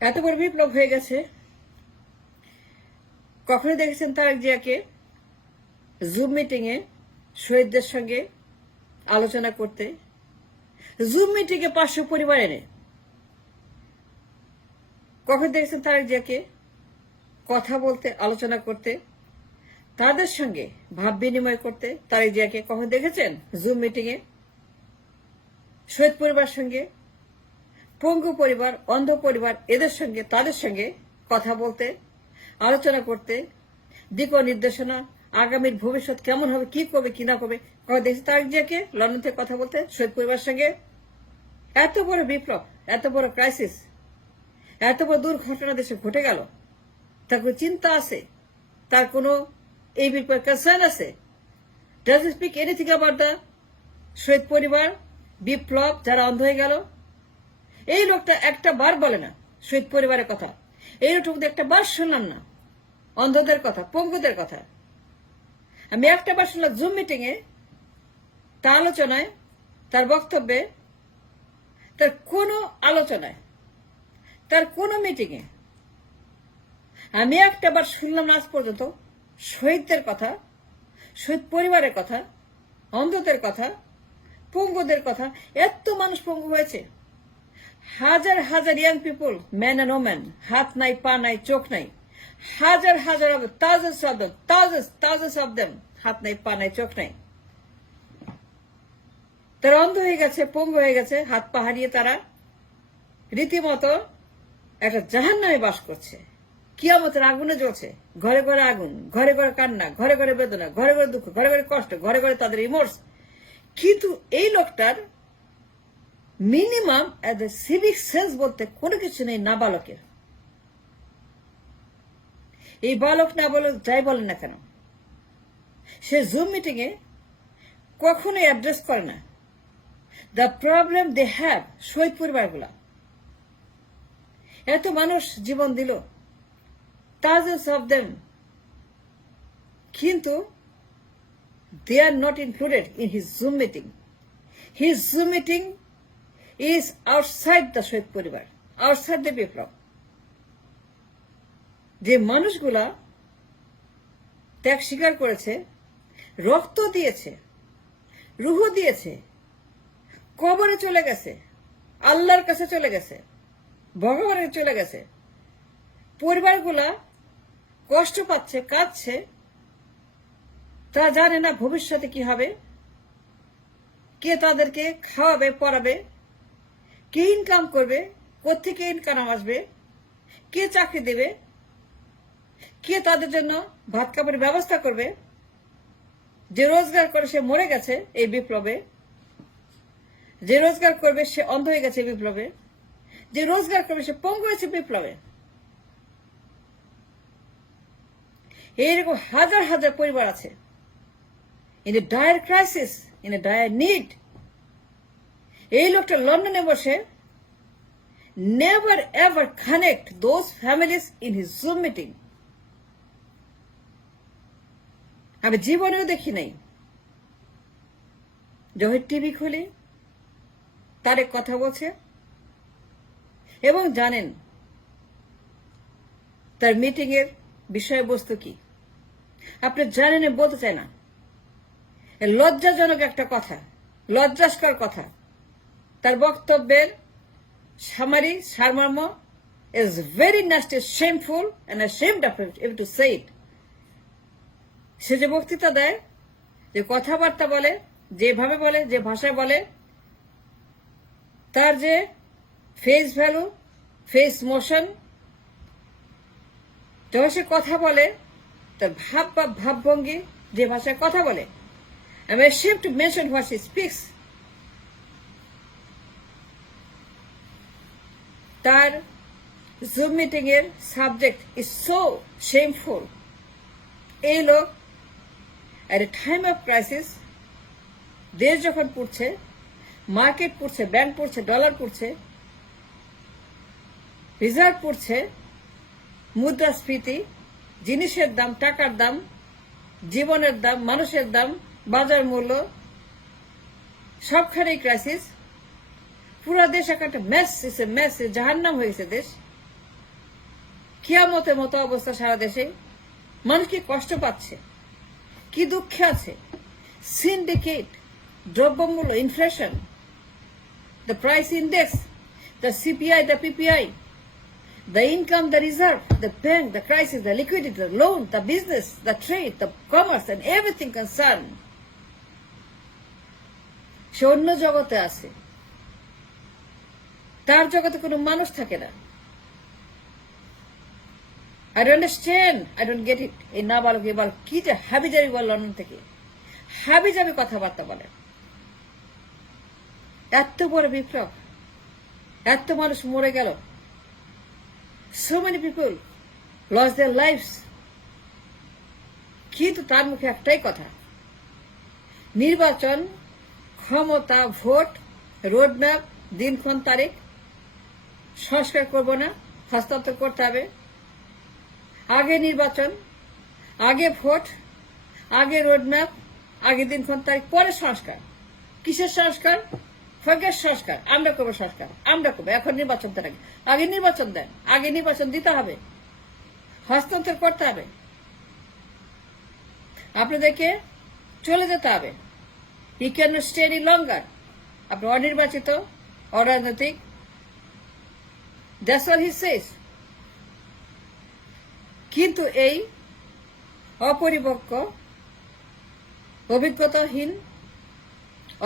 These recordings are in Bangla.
এত বড় বিপ্লব হয়ে গেছে। কখনো দেখেছেন তারেক জিয়াকে জুম মিটিং এ শহীদদের সঙ্গে আলোচনা করতে? জুম মিটিং এ 500 পরিবার এনে কখন দেখেছেন তারেক জিয়াকে কথা বলতে, আলোচনা করতে, তাদের সঙ্গে ভাব বিনিময় করতে? তারেক জিয়াকে কখন দেখেছেন জুম মিটিং এ শহীদ পরিবার সঙ্গে, পঙ্গু পরিবার, অন্ধ পরিবার, এদের সঙ্গে, তাদের সঙ্গে কথা বলতে, আলোচনা করতে, দিক নির্দেশনা, আগামীর ভবিষ্যৎ কেমন হবে, কি করবে কি না করবে? কখন দেখেছেন তারেক জিয়াকে লন্ডন থেকে কথা বলতে শহীদ পরিবার সঙ্গে? এত বড় বিপ্লব, এত বড় ক্রাইসিস, এত বড় দুর্ঘটনা দেশে ঘটে গেল, তার কোনো চিন্তা আছে? তার কোনো এই ব্যাপারে কনসার্ন আছে? Does he speak anything about the শহীদ পরিবার, বিপ্লব, যারা অন্ধ হয়ে গেল? এই লোকটা একটা বার বলে না শহীদ পরিবারের কথা। এই লোকটা একটা বার শুনলাম না অন্ধদের কথা, পঙ্গুদের কথা। আমি একটা বার শুনলাম জুম মিটিং এ, তার আলোচনায়, তার বক্তব্যে, তার কোনো আলোচনায়, তার কোনো মিটিং এ আমি একটা বার শুনলাম না আজ পর্যন্ত শহীদদের কথা, শহীদ পরিবারের কথা, অন্ধদের কথা, পঙ্গুদের কথা। এত মানুষ পঙ্গু হয়েছে, হাজার হাজার young people, man and woman, হাত নাই, পা নাই, চোখ নাই, হাজার হাজার অফ থাউজেন্ডস অফ দেম, হাত নাই, পা নাই, চোখ নাই। তারা অন্ধ হয়ে গেছে, পঙ্গু হয়ে গেছে, হাত পা হারিয়ে তারা রীতিমতো একটা জাহান্নামে বাস করছে। কিয়ামতের আগুনে জ্বলছে, ঘরে ঘরে আগুন, ঘরে ঘরে কান্না, ঘরে ঘরে বেদনা, ঘরে ঘরে দুঃখ, ঘরে ঘরে কষ্ট, ঘরে ঘরে তাদের রিমোর্স। কিন্তু এই লোকটার মিনিমাম সিভিক সেন্স বলতে কোনো কিছু নেই নাবালকের। এই বালক না বলে যাই বলেন না কেন, সে জুম মিটিং এ কখনোই অ্যাড্রেস করে না দ্য প্রবলেম দে হ্যাভ, শহীদ পরিবারগুলা। এত মানুষ জীবন দিল, thousands of them, কিন্তু they are not included in his Zoom meeting. His Zoom meeting is outside the শহীদ পরিবার, outside the বিপ্লব। যে মানুষগুলা ত্যাগ স্বীকার করেছে, রক্ত দিয়েছে, রুহ দিয়েছে, কবরে চলে গেছে, আল্লাহর কাছে চলে গেছে, ভগবানের চলে গেছে, পরিবারগুলা কষ্ট পাচ্ছে, কাঁদছে, তা জানে না ভবিষ্যতে কি হবে, কে তাদেরকে খাওয়াবে, পড়াবে, কে ইনকাম করবে, কোত্থেকে ইনকাম আসবে, কে চাকরি দেবে, কে তাদের জন্য ভাত কাপড়ের ব্যবস্থা করবে। যে রোজগার করে সে মরে গেছে এই বিপ্লবে, যে রোজগার করবে সে অন্ধ হয়ে গেছে বিপ্লবে, যে রোজগার করবে সে পঙ্গু হয়েছে বিপ্লবে। এইরকম হাজার হাজার পরিবার আছে in a dire crisis, in a dire need. এই লোকটা লন্ডনে বসে never ever connect those families in his Zoom meeting. আমি জীবনেও দেখি নাই। যখন টিভি খুলি তারেক কথা বলছে এবং জানেন তার মিটিং এর বিষয়বস্তু কি, আপনি জানেন, বলতে চাই না। লজ্জাজনক একটা কথা, লজ্জাস্কর কথা। তার বক্তব্যের সামারি, সারমর্ম is very nasty, shameful and ashamed of him to say it. সে যে বক্তৃতা দেয়, যে কথাবার্তা বলে, যেভাবে বলে, যে ভাষায় বলে, তার যে ফেস ভ্যালু, ফেস মোশন, যখন সে কথা বলে, তার ভাব বা ভাবভঙ্গি, যে ভাষায় কথা বলে, I'm ashamed to mention what she speaks. তার জুম মিটিং এর সাবজেক্ট ইজ সো শেমফুল। এই লোক এট এ টাইম অফ ক্রাইসিস, দেশ যখন পড়ছে, মার্কেট পড়ছে, ব্যাংক পড়ছে, ডলার পড়ছে, রিজার্ভ পড়ছে, মুদ্রাস্ফীতি, জিনিসের দাম, টাকার দাম, জীবনের দাম, মানুষের দাম, বাজার মূল্য, সবখানেই ক্রাইসিস। পুরো দেশ একটা মেস, জাহান্নাম হয়ে গেছে দেশ। কিয়ামতের মতো অবস্থা সারা দেশে। মানুষ কি কষ্ট পাচ্ছে, কি দুঃখে আছে। সিন্ডিকেট, দ্রব্যমূল্য, inflation, the price index, the CPI, the PPI, the income, the reserve, the bank, the crisis, the liquidity, the loan, the business, the trade, the commerce, and everything concerned. সে অন্য জগতে আছে, তার জগতে কোনো মানুষ থাকে না। I don't understand, I don't get it. এই নাবালক এবার কি যে হাবিজাবি বল, লন্ডন থেকে হাবিজাবি কথাবার্তা বলে। এত বড় বিপ্লব, এত মানুষ মরে গেল, so many people lost their lives, কিন্তু তার মুখে একটাই কথা, নির্বাচন, ক্ষমতা, ভোট, রোডম্যাপ, দিনক্ষণ, তারিখ, সংস্কার করব না, হস্তান্তর করতে হবে। আগে নির্বাচন, আগে ভোট, আগে রোডম্যাপ, আগে দিনক্ষণ, তারিখ, পরে সংস্কার। কিসের সংস্কার? ফকের সংস্কার। আমরা করবো সংস্কার, আমরা করবো। এখন নির্বাচন দেন, আগে নির্বাচন দেন, আগে নির্বাচন দিতে হবে, হস্তান্তর করতে হবে, আপনাদেরকে চলে যেতে হবে। You can not stay any longer. আপনি অনির্বাচিত, অরাজনৈতিক, দ্যাটস অল হি সেজ। কিন্তু এই অপরিপক্ক, অভিজ্ঞতাহীন,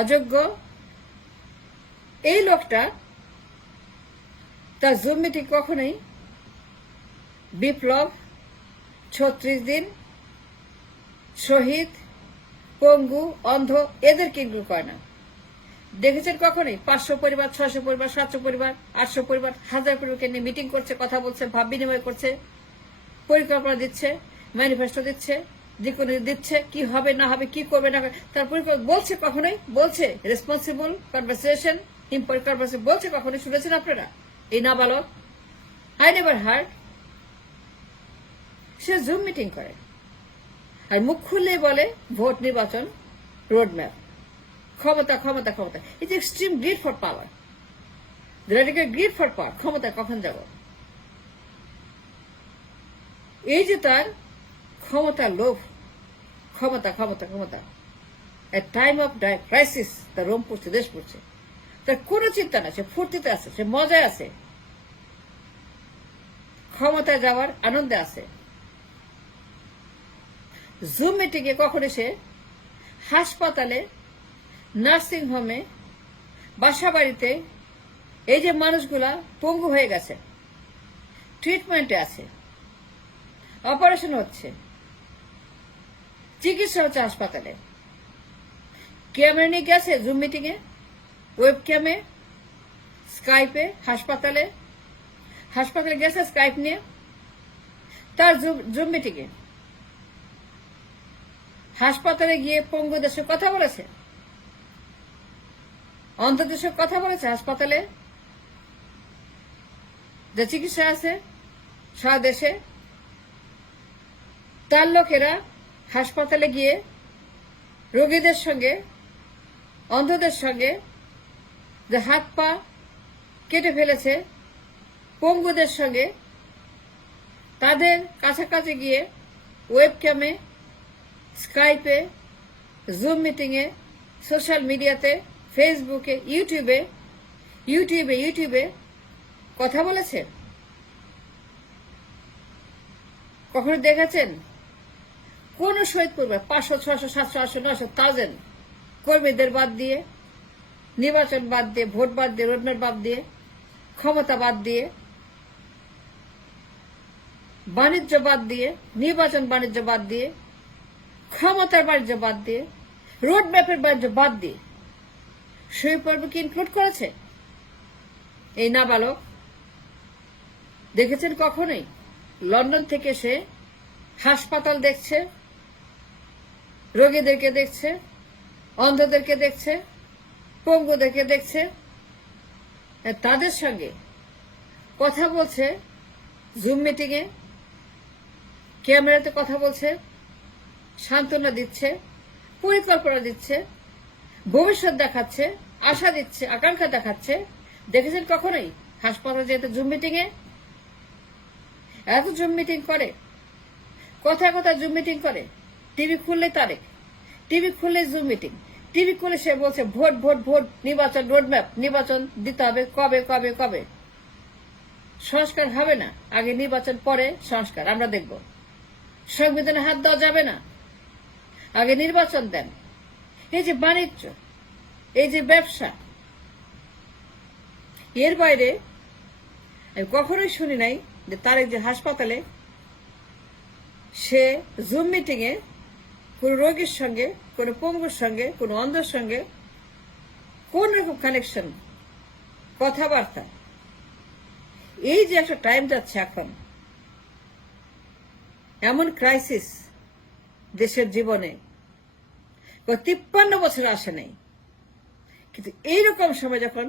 অযোগ্য এই লোকটা তার জুম মিটিং কখনোই বিপ্লব, 36 দিন, শহীদ, পঙ্গু, অন্ধ এদেরকে ইনক্লুড করে না। দেখেছেন কখনোই 500 পরিবার, 600 পরিবার, 700 পরিবার, 800 পরিবার, 1000 পরিবারকে নিয়ে মিটিং করছে, কথা বলছে, ভাব বিনিময় করছে, পরিকল্পনা দিচ্ছে, ম্যানিফেস্টো দিচ্ছে, দিচ্ছে কি হবে না হবে, কি করবে না হবে তার পরিকল্পনা বলছে। কখনোই বলছে রেসপন্সিবল কনভারসেশন, কনভারসেশন বলছে কখনোই? শুনেছেন আপনারা এই নাবালক? I never hard. Say zoom meeting করে আর মুখ খুললে বলে ভোট, নির্বাচন, রোডম্যাপ, ক্ষমতা, ক্ষমতা, ক্ষমতা। It's extreme greed for power, radical greed for power. ক্ষমতা কখন যাব? এই যে তার ক্ষমতা, লোভ, ক্ষমতা, ক্ষমতা, ক্ষমতা। এট টাইম অফ ক্রাইসিস তার রোম পড়ছে, দেশ পড়ছে, তার কোনো চিন্তা না, সে ফুর্তিতে আছে, সে মজায় আছে, ক্ষমতায় যাওয়ার আনন্দে আছে। জুম মিটিং এ কখন এসে হাসপাতালে, নার্সিং হোমে, বাসা বাড়িতে এই যে মানুষগুলা পঙ্গু হয়ে গেছে, ট্রিটমেন্টে আছে, অপারেশন হচ্ছে, চিকিৎসা হচ্ছে হাসপাতালে, ক্যামেরা নিয়ে গেছে জুম মিটিং এ, ওয়েব ক্যামে, স্কাইপে, হাসপাতালে গেছে স্কাইপ নিয়ে তার জুম মিটিং এ। হাসপাতালে গিয়ে পঙ্গুদের সঙ্গে কথা বলেছে, অন্ধদের সঙ্গে কথা বলেছে, হাসপাতালে যে চিকিৎসা আছে সারা দেশে তার লোকেরা হাসপাতালে গিয়ে রোগীদের সঙ্গে, অন্ধদের সঙ্গে যে হাত পা কেটে ফেলেছে, পঙ্গুদের সঙ্গে তাদের কাছাকাছি গিয়ে ওয়েব ক্যামে, স্কাইপে, জুম মিটিংয়ে, সোশ্যাল মিডিয়াতে, ফেসবুকে, ইউটিউবে কথা বলেছে। কখনো দেখেছেন কোন শহীদ পরিবার 500, 600, 700, 800, 900, 1000 কর্মীদের বাদ দিয়ে, নির্বাচন বাদ দিয়ে, ভোট বাদ দিয়ে, রোডম্যাপ বাদ দিয়ে, ক্ষমতা বাদ দিয়ে, বাণিজ্য বাদ দিয়ে, নির্বাচন বাণিজ্য বাদ দিয়ে, ক্ষমতার বাণিজ্য বাদ দিয়ে, রোডম্যাপের বাণিজ্য বাদ দিয়ে শহীদ পর্বকে ইনক্লুড করেছে এই নাবালক? দেখেছেন কখনোই? লন্ডন থেকে সে হাসপাতাল দেখছে, রোগীদেরকে দেখছে, অন্ধদেরকে দেখছে, পঙ্গুদেরকে দেখছে, তাদের সঙ্গে কথা বলছে, জুম মিটিংয়ে, ক্যামেরাতে কথা বলছে, সান্ত্বনা দিচ্ছে, পরিকল্পনা দিচ্ছে, ভবিষ্যৎ দেখাচ্ছে, আশা দিচ্ছে, আকাঙ্ক্ষা দেখাচ্ছে। দেখেছেন কখনোই হাসপাতালে যেতে জুম মিটিংয়ে? এত জুম মিটিং করে, কথায় কথায় জুম মিটিং করে। টিভি খুললে তারেক, টিভি খুললে জুম মিটিং, টিভি খুলে সে বলছে ভোট ভোট ভোট, নির্বাচন রোডম্যাপ, নির্বাচন দিতে হবে, কবে কবে কবে। সংস্কার হবে না, আগে নির্বাচন পরে সংস্কার, আমরা দেখব। সংবিধানে হাত দেওয়া যাবে না, আগে নির্বাচন দেন। এই যে বাণিজ্য, এই যে ব্যবসা, এর বাইরে আমি কখনোই শুনি নাই যে তারেক যে হাসপাতালে সে জুম মিটিং এ কোন রোগীর সঙ্গে, কোন পঙ্গুর সঙ্গে, কোন অন্ধের সঙ্গে কোন রকম কানেকশন, কথাবার্তা। এই যে একটা টাইম যাচ্ছে এখন, এমন ক্রাইসিস দেশের জীবনে 53 বছর আসে নাই, কিন্তু এইরকম সময় যখন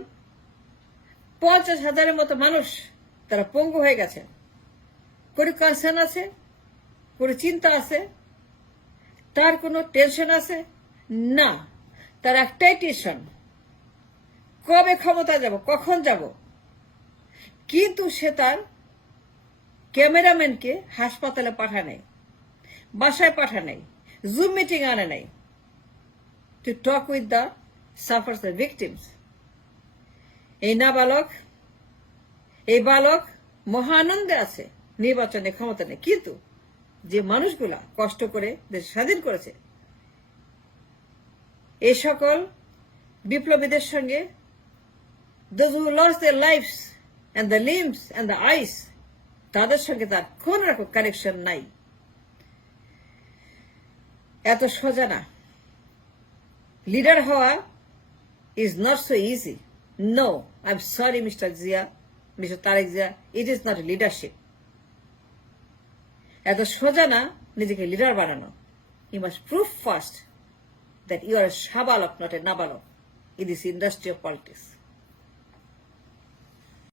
50,000-এর মতো মানুষ তারা পঙ্গু হয়ে গেছে, কোনো কনসার্ন আছে, কোনো চিন্তা আছে, তার কোনো টেনশন আছে না, তার একটাই টেনশন কবে ক্ষমতা যাব, কখন যাব। কিন্তু সে তার ক্যামেরাম্যানকে হাসপাতালে পাঠা নেই, বাসায় পাঠা নেই, জুম মিটিং আনে নাই, to talk with the suffers, the victims. এই নাবালক, এই বালক মহা আনন্দে আছে, নির্বাচনে ক্ষমতা নেই, কিন্তু যে মানুষগুলা কষ্ট করে দেশ স্বাধীন করেছে, এই সকল বিপ্লবীদের সঙ্গে, those who lost their lives and the limbs and the eyes, তাদের সঙ্গে তার কোন রকম কানেকশন নাই। এত সোজা না, লিডার হওয়া is not so easy. No, I'm sorry, Mr. Zia, Mr. Tariq Zia, it is not leadership. এত সোজা না নিজেকে লিডার বানানো। You must prove first that you are a shabalok, not a nabalok in this industry of politics.